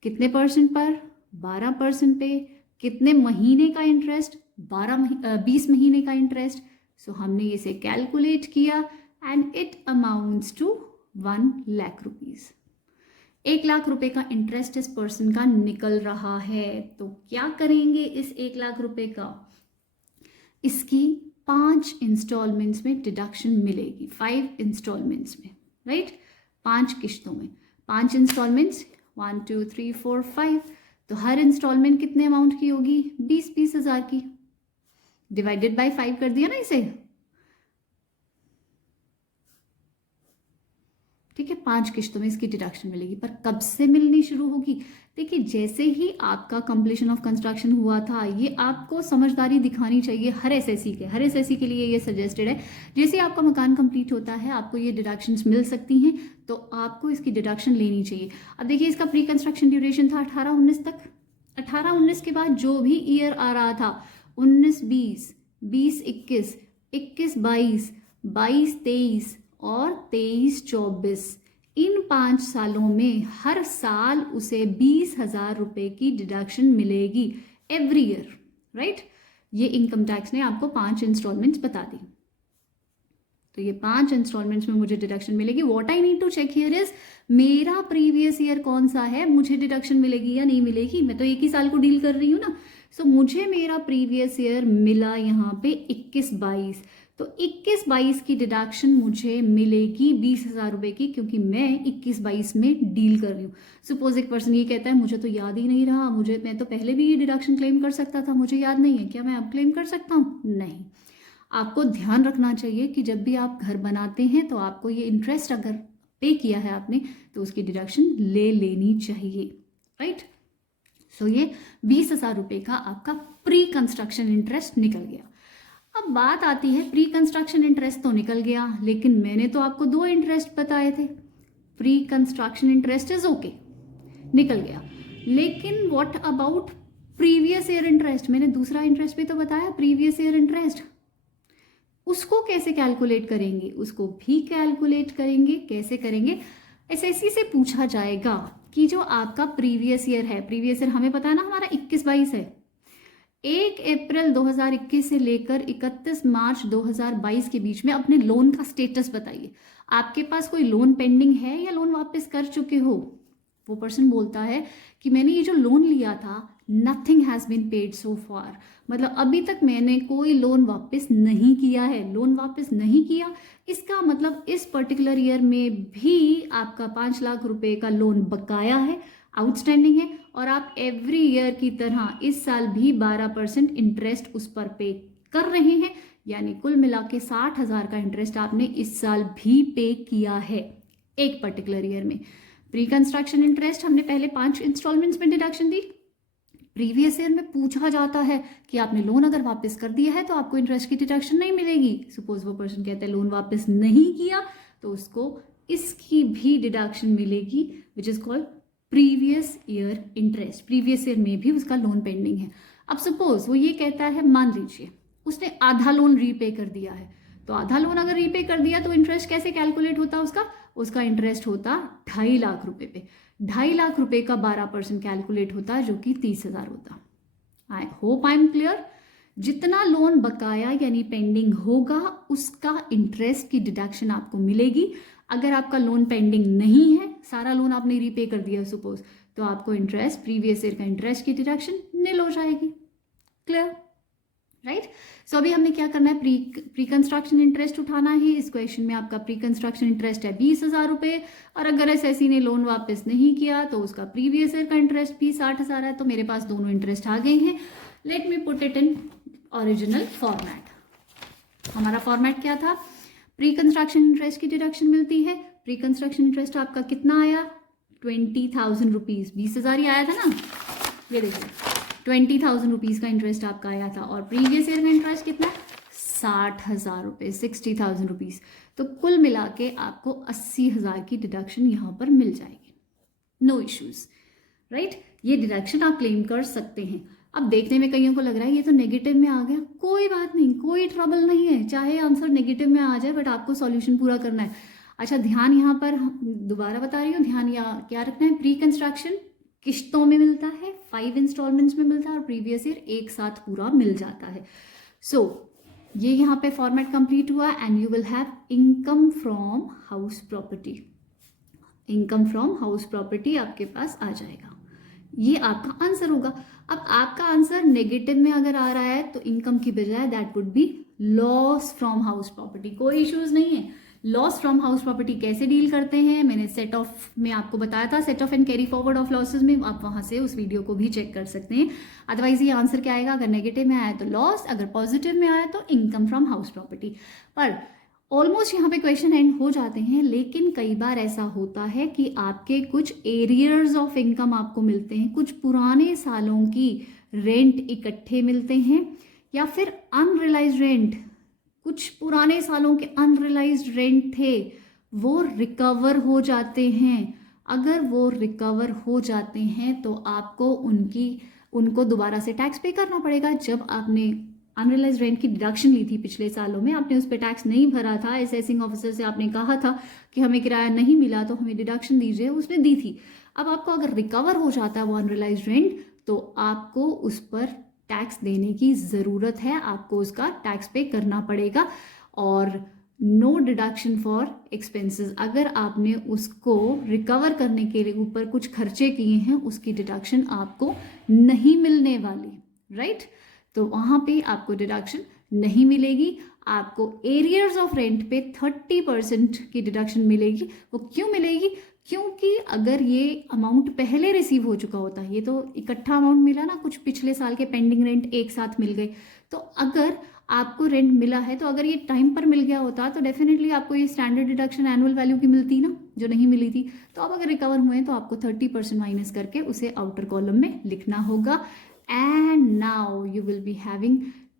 कितने परसेंट पर, 12% पे, कितने महीने का इंटरेस्ट, 20 महीने का इंटरेस्ट। सो हमने इसे कैलकुलेट किया and it amounts to 1 lakh rupees. 1 lakh रुपए का इंटरेस्ट इस पर्सन का निकल रहा है। तो क्या करेंगे इस 1 लाख रुपए का, इसकी 5 इंस्टॉलमेंट्स में डिडक्शन मिलेगी, 5 इंस्टॉलमेंट्स में, राइट, 5 किश्तों में, 5 इंस्टॉलमेंट्स, 1 2 3 4 5। तो हर इंस्टॉलमेंट कितने अमाउंट की होगी, 20 हज़ार की, डिवाइडेड बाय 5 कर दिया ना इसे, ठीक है। 5 किश्तों में इसकी डिडक्शन मिलेगी, पर कब से मिलनी शुरू होगी, देखिए जैसे ही आपका कंप्लीशन ऑफ कंस्ट्रक्शन हुआ था, ये आपको समझदारी दिखानी चाहिए हर एसएससी के लिए ये सजेस्टेड है। जैसे ही आपका मकान कंप्लीट होता है आपको ये डिडक्शंस मिल सकती हैं, तो आपको इसकी डिडक्शन लेनी चाहिए। अब देखिए इसका प्री कंस्ट्रक्शन ड्यूरेशन था 18-19 तक, 18-19 के बाद जो भी ईयर आ रहा था, 19-20, 20-21, 21-22, 22-23 और 23-24, इन 5 सालों में हर साल उसे 20,000 रुपए की डिडक्शन मिलेगी एवरी ईयर, राइट। ये इनकम टैक्स ने आपको 5 इंस्टॉलमेंट्स बता दी, तो ये 5 इंस्टॉलमेंट्स में मुझे डिडक्शन मिलेगी। What I need to check here is मेरा प्रीवियस ईयर कौन सा है, मुझे डिडक्शन मिलेगी या नहीं मिलेगी, मैं तो एक ही साल को डील कर रही हूँ ना। सो मुझे मेरा प्रीवियस ईयर मिला यहाँ पे 21-22, तो 21-22 की डिडक्शन मुझे मिलेगी 20,000 रुपए की, क्योंकि मैं 21-22 में डील कर रही हूँ। सपोज एक पर्सन ये कहता है मुझे तो याद ही नहीं रहा, मैं तो पहले भी ये डिडक्शन क्लेम कर सकता था, मुझे याद नहीं है, क्या मैं अब क्लेम कर सकता हूँ, नहीं। आपको ध्यान रखना चाहिए कि जब भी आप घर बनाते हैं तो आपको ये इंटरेस्ट अगर पे किया है आपने तो उसकी डिडक्शन ले लेनी चाहिए, राइट। सो ये 20,000 रुपए का आपका प्री कंस्ट्रक्शन इंटरेस्ट निकल गया। अब बात आती है, प्री कंस्ट्रक्शन इंटरेस्ट तो निकल गया, लेकिन मैंने तो आपको 2 इंटरेस्ट बताए थे। Pre construction interest is okay, निकल गया, लेकिन what about previous year interest, मैंने दूसरा इंटरेस्ट भी तो बताया, प्रीवियस ईयर इंटरेस्ट, उसको कैसे कैलकुलेट करेंगे, उसको भी कैलकुलेट करेंगे। कैसे करेंगे, एसएससी से पूछा जाएगा कि जो आपका प्रीवियस ईयर है, प्रीवियस ईयर हमें पता है ना हमारा 21-22 है, 1 अप्रैल 2021 से लेकर 31 मार्च 2022 के बीच में अपने लोन का स्टेटस बताइए। आपके पास कोई लोन पेंडिंग है या लोन वापस कर चुके हो। वो पर्सन बोलता है कि मैंने ये जो लोन लिया था, nothing has been paid so far, मतलब अभी तक मैंने कोई लोन वापस नहीं किया है। लोन वापस नहीं किया, इसका मतलब इस पर्टिकुलर ईयर में भी आपका 5 लाख रुपए का लोन बकाया है, आउटस्टैंडिंग है, और आप एवरी ईयर की तरह इस साल भी 12% इंटरेस्ट उस पर पे कर रहे हैं, यानी कुल मिला के 60,000 का इंटरेस्ट आपने इस साल भी पे किया है एक पर्टिकुलर ईयर में। प्री कंस्ट्रक्शन इंटरेस्ट हमने पहले 5 इंस्टॉलमेंट्स में डिडक्शन दी। प्रीवियस ईयर में पूछा जाता है कि आपने लोन अगर वापस कर दिया है तो आपको इंटरेस्ट की डिडक्शन नहीं मिलेगी। सपोज वो पर्सन कहता है लोन वापस नहीं किया तो उसको इसकी भी डिडक्शन मिलेगी, which is called previous year interest. Previous year में भी उसका लोन पेंडिंग है। अब सपोज वो ये कहता है, मान लीजिए उसने आधा लोन रीपे कर दिया है, तो आधा लोन अगर रीपे कर दिया तो इंटरेस्ट कैसे कैलकुलेट होता है उसका, उसका इंटरेस्ट होता 2.5 लाख रुपए पे। 2.5 लाख रुपए का 12% कैलकुलेट होता है, जो कि 30,000 होता। I hope I am clear. जितना लोन बकाया यानी पेंडिंग होगा उसका इंटरेस्ट की डिडक्शन आपको मिलेगी। अगर आपका लोन पेंडिंग नहीं है, सारा लोन आपने रीपे कर दिया सपोज, तो आपको इंटरेस्ट, प्रीवियस ईयर का इंटरेस्ट की डिडक्शन निल हो जाएगी। Clear, right. सो अभी हमने क्या करना है, प्री कंस्ट्रक्शन इंटरेस्ट उठाना है। इस क्वेश्चन में आपका प्री कंस्ट्रक्शन इंटरेस्ट है 20,000 रुपये, और अगर एसएससी ने लोन वापस नहीं किया तो उसका प्रीवियस ईयर का इंटरेस्ट भी 60,000 है। तो मेरे पास दोनों इंटरेस्ट आ गए हैं। Let me put it in original format. हमारा फॉर्मेट क्या था, प्री कंस्ट्रक्शन इंटरेस्ट की डिडक्शन मिलती है। प्री कंस्ट्रक्शन इंटरेस्ट आपका कितना आया, 20,000 रुपीज़। 20,000 ही आया था ना, ये देखिए 20,000 रुपीज़ का इंटरेस्ट आपका आया था, और प्रीवियस ईयर का इंटरेस्ट कितना, 60,000 रुपये, 60,000 रुपीज़। तो कुल मिला के आपको 80,000 की डिडक्शन यहाँ पर मिल जाएगी। No issues, right. ये डिडक्शन आप क्लेम कर सकते हैं। अब देखने में कईयों को लग रहा है ये तो नेगेटिव में आ गया, कोई बात नहीं, कोई ट्रबल नहीं है, चाहे आंसर नेगेटिव में आ जाए, बट आपको सॉल्यूशन पूरा करना है। अच्छा, ध्यान यहाँ पर दोबारा बता रही हूँ, ध्यान क्या रखना है, प्री कंस्ट्रक्शन किश्तों में मिलता है, 5 इंस्टॉलमेंट्स में मिलता है, और प्रीवियस ईयर एक साथ पूरा मिल जाता है। सो ये यहाँ पे फॉर्मेट कंप्लीट हुआ, and you will have income from house property. Income from house property आपके पास आ जाएगा, ये आपका आंसर होगा। अब आपका आंसर नेगेटिव में अगर आ रहा है तो इनकम की बजाय that would be loss from house property. कोई इश्यूज नहीं है। लॉस फ्रॉम हाउस प्रॉपर्टी कैसे डील करते हैं, मैंने सेट ऑफ में आपको बताया था, set of and carry forward of losses में, आप वहां से उस वीडियो को भी चेक कर सकते हैं। अदरवाइज ये आंसर क्या आएगा, अगर नेगेटिव में आया तो लॉस, अगर पॉजिटिव में आया तो इनकम फ्रॉम हाउस प्रॉपर्टी। पर ऑलमोस्ट यहाँ पे क्वेश्चन एंड हो जाते हैं, लेकिन कई बार ऐसा होता है कि आपके कुछ एरियर्स ऑफ इनकम आपको मिलते हैं, कुछ पुराने सालों की रेंट इकट्ठे मिलते हैं, या फिर अनरियलाइज्ड रेंट, कुछ पुराने सालों के अनरियलाइज्ड रेंट थे वो रिकवर हो जाते हैं। अगर वो रिकवर हो जाते हैं तो आपको उनको दोबारा से टैक्स पे करना पड़ेगा। जब आपने अनरियलाइज्ड रेंट की डिडक्शन ली थी पिछले सालों में, आपने उस पर टैक्स नहीं भरा था, असेसिंग ऑफिसर से आपने कहा था कि हमें किराया नहीं मिला तो हमें डिडक्शन दीजिए, उसने दी थी। अब आपको अगर रिकवर हो जाता है वो अनरियलाइज्ड रेंट, तो आपको उस पर टैक्स देने की ज़रूरत है, आपको उसका टैक्स पे करना पड़ेगा। और नो डिडक्शन फॉर एक्सपेंसेस, अगर आपने उसको रिकवर करने के ऊपर कुछ खर्चे किए हैं उसकी डिडक्शन आपको नहीं मिलने वाली, राइट। तो वहाँ पे आपको डिडक्शन नहीं मिलेगी। आपको एरियर्स ऑफ रेंट पे 30% की डिडक्शन मिलेगी। वो क्यों मिलेगी, क्योंकि अगर ये अमाउंट पहले रिसीव हो चुका होता है, ये तो इकट्ठा अमाउंट मिला ना, कुछ पिछले साल के पेंडिंग रेंट एक साथ मिल गए, तो अगर आपको रेंट मिला है तो अगर ये टाइम पर मिल गया होता तो डेफिनेटली आपको ये स्टैंडर्ड डिडक्शन एनुअल वैल्यू की मिलती ना, जो नहीं मिली थी। तो अब अगर रिकवर हुए तो आपको 30% माइनस करके उसे आउटर कॉलम में लिखना होगा। And now you will be having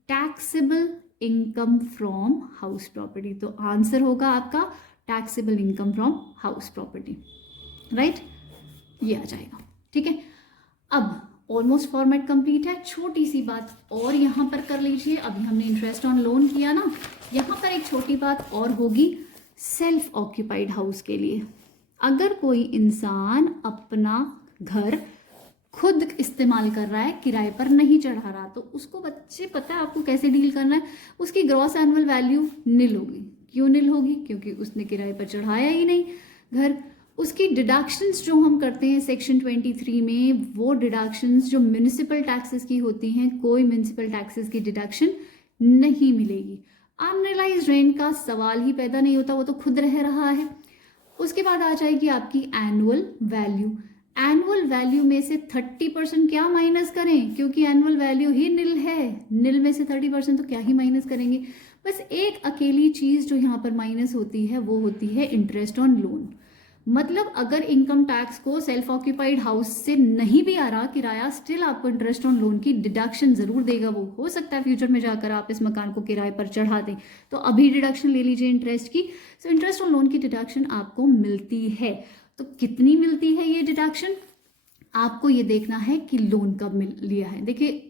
taxable income from house property. तो आंसर होगा आपका taxable income from house property, right. ये आ जाएगा, ठीक है। अब ऑलमोस्ट फॉर्मेट कंप्लीट है। छोटी सी बात और यहाँ पर कर लीजिए, अभी हमने इंटरेस्ट ऑन लोन किया ना, यहाँ पर एक छोटी बात और होगी सेल्फ ऑक्यूपाइड हाउस के लिए। अगर कोई इंसान अपना घर खुद इस्तेमाल कर रहा है, किराए पर नहीं चढ़ा रहा, तो उसको बच्चे पता है आपको कैसे डील करना है, उसकी ग्रॉस एनुअल वैल्यू निल होगी। क्यों निल होगी, क्योंकि उसने किराए पर चढ़ाया ही नहीं घर। उसकी डिडक्शंस जो हम करते हैं सेक्शन 23 में, वो डिडक्शंस जो म्यूनिसिपल टैक्सेस की होती हैं, कोई म्यूनिसिपल टैक्सेस की डिडक्शन नहीं मिलेगी। अनरियलाइज्ड रेंट का सवाल ही पैदा नहीं होता, वो तो खुद रह रहा है। उसके बाद आ जाएगी आपकी एनुअल वैल्यू। एनुअल वैल्यू में से 30% क्या माइनस करें, क्योंकि एनुअल वैल्यू ही निल है, निल में से 30% तो क्या ही माइनस करेंगे। बस एक अकेली चीज़ जो यहाँ पर माइनस होती है वो होती है इंटरेस्ट ऑन लोन। मतलब अगर इनकम टैक्स को सेल्फ ऑक्यूपाइड हाउस से नहीं भी आ रहा किराया, स्टिल आपको इंटरेस्ट ऑन लोन की डिडक्शन जरूर देगा। वो हो सकता है फ्यूचर में जाकर आप इस मकान को किराए पर चढ़ा दें, तो अभी डिडक्शन ले लीजिए इंटरेस्ट की। सो इंटरेस्ट ऑन लोन की डिडक्शन आपको मिलती है। तो कितनी मिलती है ये डिडक्शन, आपको ये देखना है कि लोन कब लिया है। देखिए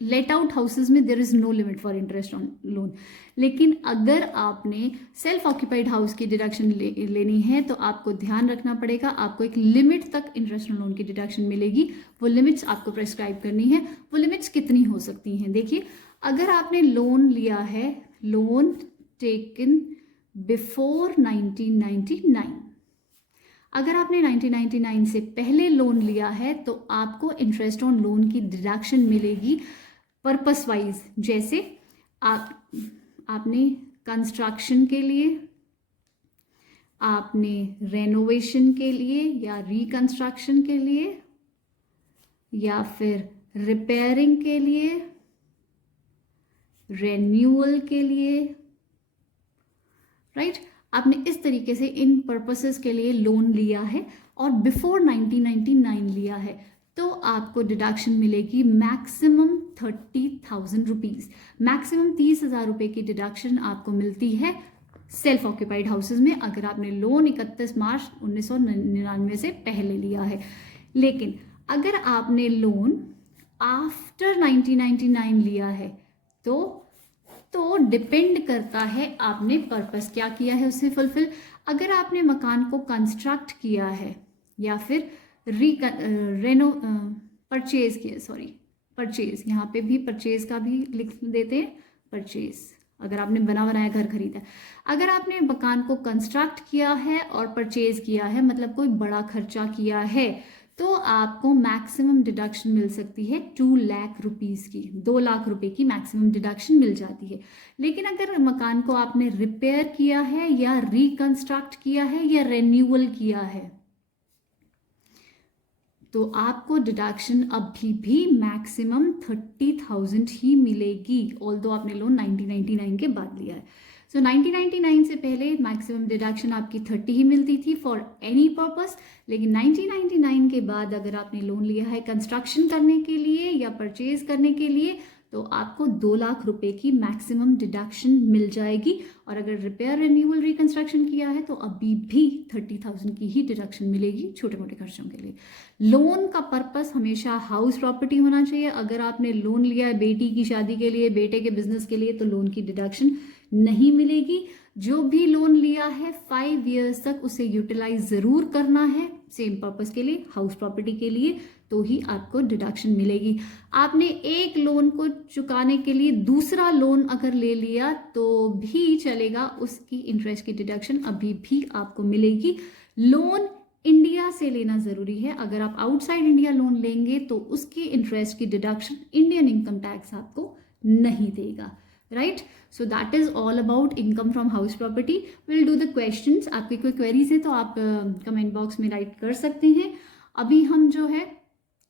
लेट आउट हाउसेज में there is no limit for interest on loan. लेकिन अगर आपने सेल्फ ऑक्यूपाइड हाउस की डिडक्शन लेनी है तो आपको ध्यान रखना पड़ेगा, आपको एक लिमिट तक इंटरेस्ट ऑन लोन की डिडक्शन मिलेगी। वो लिमिट्स आपको प्रेस्क्राइब करनी है। वो लिमिट्स कितनी हो सकती हैं? देखिए, अगर आपने लोन लिया है, लोन टेकन बिफोर 1999, अगर आपने 1999 से पहले लोन लिया है तो आपको इंटरेस्ट ऑन लोन की डिडक्शन मिलेगी पर्पस वाइज। जैसे आपने कंस्ट्रक्शन के लिए, आपने रेनोवेशन के लिए या रिकंस्ट्रक्शन के लिए, या फिर रिपेयरिंग के लिए, रेन्यूअल के लिए, राइट? आपने इस तरीके से इन पर्पसेस के लिए लोन लिया है और बिफोर 1999 लिया है, तो आपको डिडक्शन मिलेगी मैक्सिमम 30,000 रुपीज़। मैक्सिमम 30,000 रुपये की डिडक्शन आपको मिलती है सेल्फ ऑक्यूपाइड हाउसेज में, अगर आपने लोन 31 मार्च 1999 से पहले लिया है। लेकिन अगर आपने लोन आफ्टर 1999 लिया है तो डिपेंड करता है आपने पर्पस क्या किया है उससे फुलफिल। अगर आपने मकान को कंस्ट्रक्ट किया है या फिर परचेज किया, परचेज, यहाँ पे भी परचेज का भी लिख देते हैं, परचेज, अगर आपने बना बनाया घर खरीदा है। अगर आपने मकान को कंस्ट्रक्ट किया है और परचेज किया है, मतलब कोई बड़ा खर्चा किया है, तो आपको मैक्सिमम डिडक्शन मिल सकती है 2 लाख रुपीज़ की, 2 लाख रुपए की मैक्सिमम डिडक्शन मिल जाती है। लेकिन अगर मकान को आपने रिपेयर किया है या रिकंस्ट्रक्ट किया है या रेन्यूअल किया है, तो आपको डिडक्शन अभी भी मैक्सिमम 30,000 ही मिलेगी, ऑल्दो आपने लोन 1999 के बाद लिया है। सो 1999 से पहले मैक्सिमम डिडक्शन आपकी 30 ही मिलती थी फॉर एनी पर्पस। लेकिन 1999 के बाद अगर आपने लोन लिया है कंस्ट्रक्शन करने के लिए या परचेज करने के लिए, तो आपको 2 लाख रुपए की मैक्सिमम डिडक्शन मिल जाएगी। और अगर रिपेयर, रिन्यूअल, रिकंस्ट्रक्शन किया है तो अभी भी 30,000 की ही डिडक्शन मिलेगी छोटे मोटे खर्चों के लिए। लोन का पर्पस हमेशा हाउस प्रॉपर्टी होना चाहिए। अगर आपने लोन लिया है बेटी की शादी के लिए, बेटे के बिजनेस के लिए, तो लोन की डिडक्शन नहीं मिलेगी। जो भी लोन लिया है 5 इयर्स तक उसे यूटिलाइज ज़रूर करना है सेम पर्पस के लिए, हाउस प्रॉपर्टी के लिए, तो ही आपको डिडक्शन मिलेगी। आपने एक लोन को चुकाने के लिए दूसरा लोन अगर ले लिया तो भी चलेगा, उसकी इंटरेस्ट की डिडक्शन अभी भी आपको मिलेगी। लोन इंडिया से लेना ज़रूरी है। अगर आप आउटसाइड इंडिया लोन लेंगे तो उसकी इंटरेस्ट की डिडक्शन इंडियन इनकम टैक्स आपको नहीं देगा, right? So that is all about income from house property. Will do the questions. आपकी कोई क्वेरीज है तो आप कमेंट बॉक्स में राइट कर सकते हैं। अभी हम जो है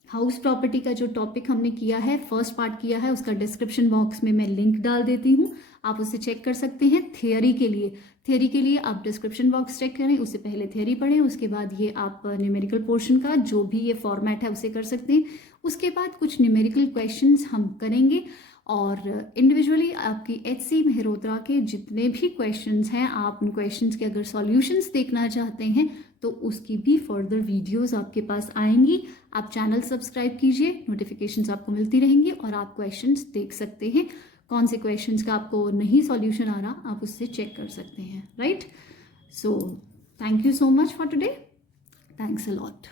हाउस प्रॉपर्टी का जो टॉपिक हमने किया है, फर्स्ट पार्ट किया है, उसका डिस्क्रिप्शन बॉक्स में मैं लिंक डाल देती हूँ, आप उसे चेक कर सकते हैं। थियोरी के लिए आप डिस्क्रिप्शन बॉक्स चेक करें, उससे पहले थियोरी पढ़ें, उसके बाद ये आप न्यूमेरिकल पोर्शन का जो भी ये फॉर्मेट है उसे कर सकते हैं। उसके बाद कुछ न्यूमेरिकल क्वेश्चंस हम करेंगे और इंडिविजुअली आपकी HC मेहरोत्रा के जितने भी क्वेश्चंस हैं, आप उन क्वेश्चंस के अगर सॉल्यूशंस देखना चाहते हैं तो उसकी भी फर्दर वीडियोस आपके पास आएंगी। आप चैनल सब्सक्राइब कीजिए, नोटिफिकेशंस आपको मिलती रहेंगी और आप क्वेश्चंस देख सकते हैं। कौन से क्वेश्चंस का आपको नहीं सॉल्यूशन आ रहा, आप उससे चेक कर सकते हैं, right? So thank you so much for today. Thanks a lot.